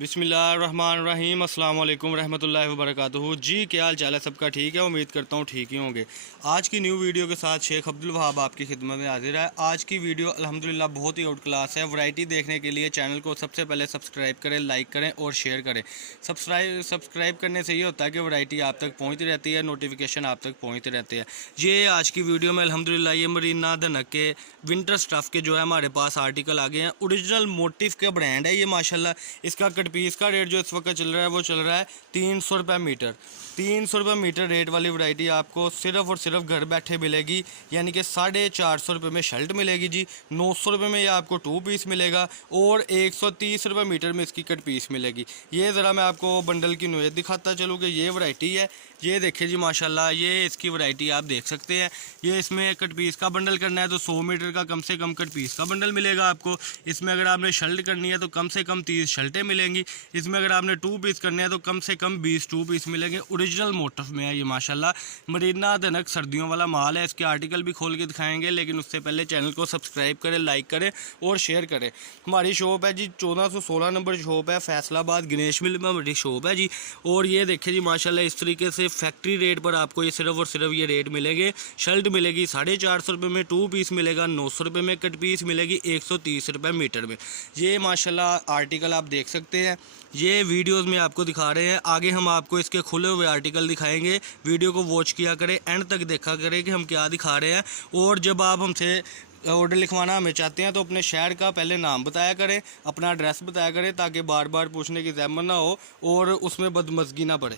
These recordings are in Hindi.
बिस्मिल्लाहिर्रहमानिर्रहीम अस्सलाम वालेकुम रहमतुल्लाहि व बरकातुहू। जी क्या हाल चाल है सबका? ठीक है, उम्मीद करता हूँ ठीक ही होंगे। आज की न्यू वीडियो के साथ शेख अब्दुल वहाब आपकी खिदमत में हाजिर है। आज की वीडियो अल्हम्दुलिल्लाह बहुत ही आउट क्लास है। वैरायटी देखने के लिए चैनल को सबसे पहले सब्सक्राइब करें, लाइक करें और शेयर करें। सब्सक्राइब करने से ये होता है कि वैरायटी आप तक पहुँचती रहती है, नोटिफिकेशन आप तक पहुँचते रहते हैं। ये आज की वीडियो में अल्हम्दुलिल्लाह ये मरीना धनक के विंटर स्टफ़ के जो है हमारे पास आर्टिकल आ गए हैं। ओरिजिनल मोटिव का ब्रांड है ये माशाल्लाह। इसका कट पीस का रेट जो इस वक्त चल रहा है वो चल रहा है 300 रुपये मीटर। 300 रुपये मीटर रेट वाली वैरायटी आपको सिर्फ और सिर्फ घर बैठे मिलेगी, यानी कि 450 रुपये में शर्ट मिलेगी जी। 900 रुपये में ये आपको 2 पीस मिलेगा और 130 रुपये मीटर में इसकी कट पीस मिलेगी। ये ज़रा मैं आपको बंडल की नोयत दिखाता चलूँ कि ये वैरायटी है। ये देखिए जी माशाल्लाह, ये इसकी वैरायटी आप देख सकते हैं। ये इसमें कट पीस का बंडल करना है तो 100 मीटर का कम से कम कट पीस का बंडल मिलेगा आपको। इसमें अगर आपने शर्ट करनी है तो कम से कम 30 शर्टें मिलेंगी। इसमें अगर आपने 2 पीस करने हैं तो कम से कम 20 2 पीस मिलेंगे। ओरिजिनल मोटिव में है ये माशाल्लाह। मरीना धनक सर्दियों वाला माल है। इसके आर्टिकल भी खोल के दिखाएंगे, लेकिन उससे पहले चैनल को सब्सक्राइब करें, लाइक करें और शेयर करें। हमारी शॉप है जी 1416 नंबर शॉप है, फैसलाबाद गणेश मिल में हमारी शॉप है जी। और ये देखिए जी माशाल्लाह, इस तरीके से फैक्ट्री रेट पर आपको ये सिर्फ और सिर्फ ये रेट मिलेंगे। शर्ट मिलेगी 450 रुपये में, 2 पीस मिलेगा 900 रुपये में, कट पीस मिलेगी 130 रुपये मीटर में। ये माशाल्लाह आर्टिकल आप देख सकते हैं। ये वीडियोस में आपको दिखा रहे हैं, आगे हम आपको इसके खुले हुए आर्टिकल दिखाएंगे। वीडियो को वॉच किया करें, एंड तक देखा करें कि हम क्या दिखा रहे हैं। और जब आप हमसे ऑर्डर लिखवाना हमें चाहते हैं तो अपने शहर का पहले नाम बताया करें, अपना एड्रेस बताया करें, ताकि बार बार पूछने की ज़हमत ना हो और उसमें बदमज़गी ना पड़े।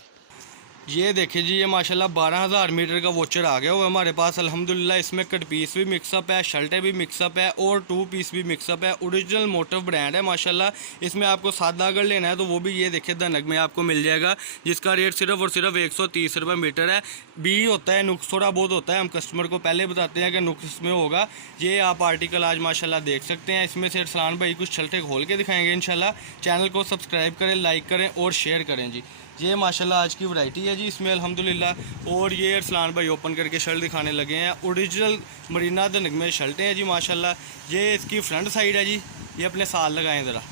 ये देखिए जी, ये माशाल्लाह 12,000 मीटर का वोचर आ गया हुआ हमारे पास अल्हम्दुलिल्लाह। इसमें कट पीस भी मिक्सअप है, शर्टें भी मिक्सअप है और 2 पीस भी मिक्सअप है। ओरिजिनल मोटिव ब्रांड है माशाल्लाह। इसमें आपको सादा अगर लेना है तो वो भी ये देखिए धनक में आपको मिल जाएगा, जिसका रेट सिर्फ और सिर्फ 130 रुपये मीटर है। भी होता है नुक्स, थोड़ा बहुत होता है, हम कस्टमर को पहले बताते हैं कि नुक्स इसमें होगा। ये आप आर्टिकल आज माशाल्लाह देख सकते हैं। इसमें से अरसलान भाई कुछ शर्टें खोल के दिखाएंगे इंशाल्लाह। चैनल को सब्सक्राइब करें, लाइक करें और शेयर करें जी। ये माशाल्लाह आज की वैरायटी है जी इसमें अल्हम्दुलिल्लाह। और ये अरसलान भाई ओपन करके शर्ट दिखाने लगे हैं। ओरिजिनल मरीना धनक में शर्टें हैं जी माशाल्लाह। ये इसकी फ्रंट साइड है जी, ये अपने साल लगाएं ज़रा।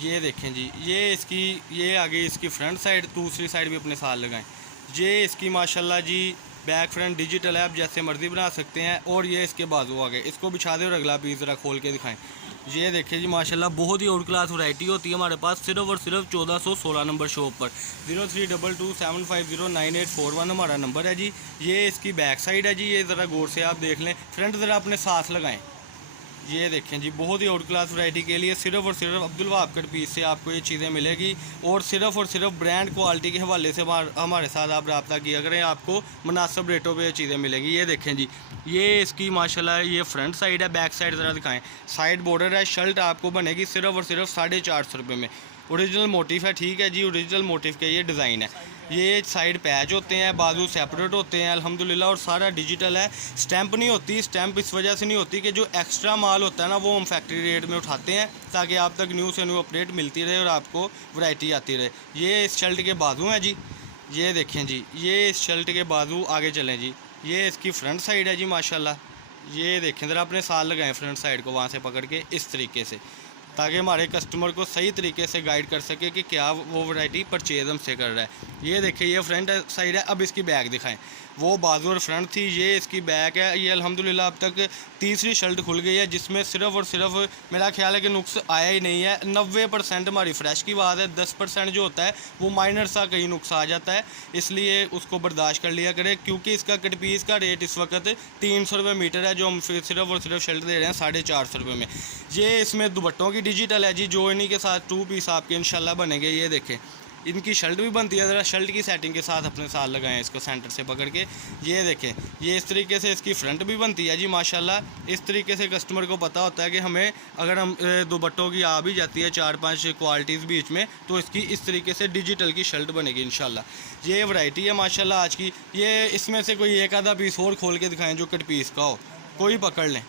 ये देखें जी, ये आगे इसकी फ्रंट साइड, दूसरी साइड भी अपने साल लगाएं। ये इसकी माशाल्लाह जी बैक फ्रंट डिजिटल है, आप जैसे मर्ज़ी बना सकते हैं। और ये इसके बाजू आ गए, इसको बिछा दे और अगला पीस ज़रा खोल के दिखाएं। ये देखिए जी माशाल्लाह, बहुत ही आउट क्लास वैरायटी होती है हमारे पास सिर्फ और सिर्फ 1416 नंबर शॉप पर। 032275098441 हमारा नंबर है जी। ये इसकी बैक साइड है जी, ये ज़रा गौर से आप देख लें। फ्रंट ज़रा अपने साथ लगाएं। ये देखें जी, बहुत ही आउट क्लास वैरायटी के लिए सिर्फ और सिर्फ अब्दुल वहाब कट पीस से आपको ये चीज़ें मिलेगी। और सिर्फ ब्रांड क्वालिटी के हवाले से हमारे साथ आप रब्ता किया करें, आपको मुनासिब रेटों पे ये चीज़ें मिलेंगी। ये देखें जी, ये इसकी माशाल्लाह ये फ्रंट साइड है, बैक साइड ज़रा दिखाएं। साइड बॉर्डर है, शर्ट आपको बनेगी सिर्फ और सिर्फ 450 रुपये में। ओरिजिनल मोटिव है, ठीक है जी, ओरिजिनल मोटिव के ये डिज़ाइन है। ये साइड पैच होते हैं, बाजू सेपरेट होते हैं अल्हम्दुलिल्लाह। और सारा डिजिटल है, स्टैंप नहीं होती। स्टैंप इस वजह से नहीं होती कि जो एक्स्ट्रा माल होता है ना वो हम फैक्ट्री रेट में उठाते हैं, ताकि आप तक न्यू से न्यू अपडेट मिलती रहे और आपको वैरायटी आती रहे। ये इस शर्ट के बाजू हैं जी, ये देखें जी, ये इस शर्ट के बाजू आगे चलें जी। ये इसकी फ्रंट साइड है जी माशाल्लाह। ये देखें ज़रा, अपने साल लगाएं फ्रंट साइड को वहाँ से पकड़ के इस तरीके से, ताकि हमारे कस्टमर को सही तरीके से गाइड कर सके कि क्या वो वैरायटी परचेज हमसे कर रहा है। ये देखिए, ये फ्रंट साइड है। अब इसकी बैक दिखाएं। वो बाजू और फ्रंट थी, ये इसकी बैक है। ये अल्हम्दुलिल्लाह अब तक तीसरी शर्ट खुल गई है, जिसमें सिर्फ और सिर्फ मेरा ख्याल है कि नुक्स आया ही नहीं है। 90% हमारी फ्रेश की बात है, 10% जो होता है वो माइनर सा कहीं नुक्स आ जाता है, इसलिए उसको बर्दाश्त कर लिया करें। क्योंकि इसका कट पीस का रेट इस वक्त 300 रुपये मीटर है, जो हम सिर्फ और सिर्फ शर्ट दे रहे हैं 450 रुपये में। ये इसमें दुपट्टों की डिजिटल है जी, जो इन्हीं के साथ 2 पीस आपके इंशाल्लाह बनेंगे। ये देखें, इनकी शर्ट भी बनती है। ज़रा शर्ट की सेटिंग के साथ अपने साथ लगाएं इसको सेंटर से पकड़ के। ये देखें, ये इस तरीके से इसकी फ्रंट भी बनती है जी माशाल्लाह। इस तरीके से कस्टमर को पता होता है कि हमें अगर हम दुपट्टों की आ भी जाती है 4-5 क्वालिटीज़ बीच में, तो इसकी इस तरीके से डिजिटल की शर्ट बनेगी इंशाल्लाह। ये वैरायटी है माशाल्लाह आज की। ये इसमें से कोई एक आधा पीस और खोल के दिखाएँ जो कट पीस का हो, कोई पकड़ लें।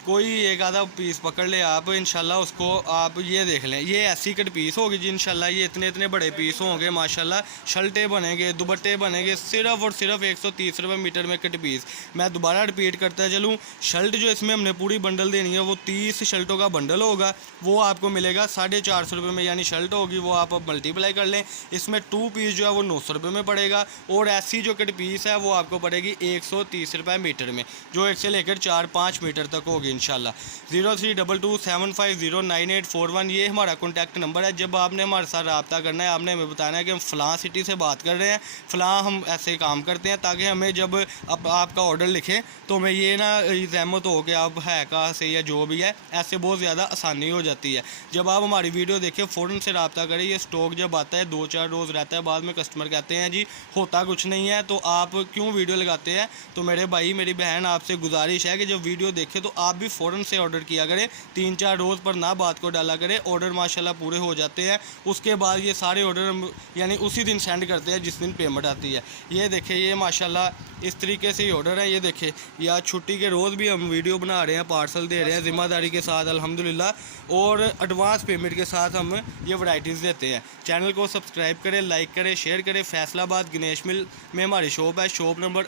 कोई एक आधा पीस पकड़ ले आप, इंशाल्लाह उसको आप ये देख लें, ये ऐसी कट पीस होगी जी इंशाल्लाह। ये इतने इतने बड़े पीस होंगे माशाल्लाह, शर्टें बनेंगे, दुपट्टे बनेंगे, सिर्फ और सिर्फ 130 रुपये मीटर में कट पीस। मैं दोबारा रिपीट करता चलूँ, शर्ट जो इसमें हमने पूरी बंडल देनी है वो 30 शर्टों का बंडल होगा, वो आपको मिलेगा 450 रुपये में, यानी शर्ट होगी वो आप अब मल्टीप्लाई कर लें। इसमें 2 पीस जो है वो 900 रुपये में पड़ेगा, और ऐसी जो कट पीस है वो आपको पड़ेगी 130 रुपये मीटर में, जो 1 से लेकर 4-5 मीटर तक होगी इंशाल्लाह। 032275098841 ये हमारा कॉन्टैक्ट नंबर है। जब आपने हमारे साथ रब्ता करना है, आपने हमें बताना है कि हम फ़लाँ सिटी से बात कर रहे हैं, फ़लाँ हम ऐसे काम करते हैं, ताकि हमें जब आपका ऑर्डर लिखें तो हमें ये ना रहमत हो कि आप है कहाँ से या जो भी है, ऐसे बहुत ज़्यादा आसानी हो जाती है। जब आप हमारी वीडियो देखें फ़ौरन से रब्ता करें। ये स्टॉक जब आता है 2-4 रोज़ रहता है, बाद में कस्टमर कहते हैं जी होता कुछ नहीं है, तो आप क्यों वीडियो लगाते हैं। तो मेरे भाई मेरी बहन आपसे गुजारिश है कि जब वीडियो देखें तो आप भी फ़ौरन से ऑर्डर किया करें, 3-4 रोज़ पर ना बात को डाला करें। ऑर्डर माशाल्लाह पूरे हो जाते हैं, उसके बाद ये सारे ऑर्डर हम यानी उसी दिन सेंड करते हैं जिस दिन पेमेंट आती है। ये देखें, ये माशाल्लाह इस तरीके से ही ऑर्डर है। ये देखें, या छुट्टी के रोज़ भी हम वीडियो बना रहे हैं, पार्सल दे रहे हैं ज़िम्मेदारी के साथ अल्हम्दुलिल्लाह, और एडवांस पेमेंट के साथ हम ये वैराइटीज़ देते हैं। चैनल को सब्सक्राइब करें, लाइक करें, शेयर करें। फैसलाबाद गणेश मिल में हमारी शॉप है, शॉप नंबर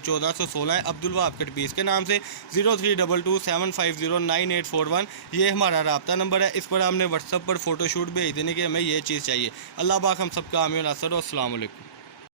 1416 है, अब्दुल वहाब कट पीस के नाम से। 032275098841 ये हमारा रब्ता नंबर है। इस पर आपने व्हाट्सअप पर फ़ोटोशूट भेज देने की हमें ये चीज़ चाहिए। अल्लाह पाक हम सबका आमीन नासर। अस्सलाम वालेकुम।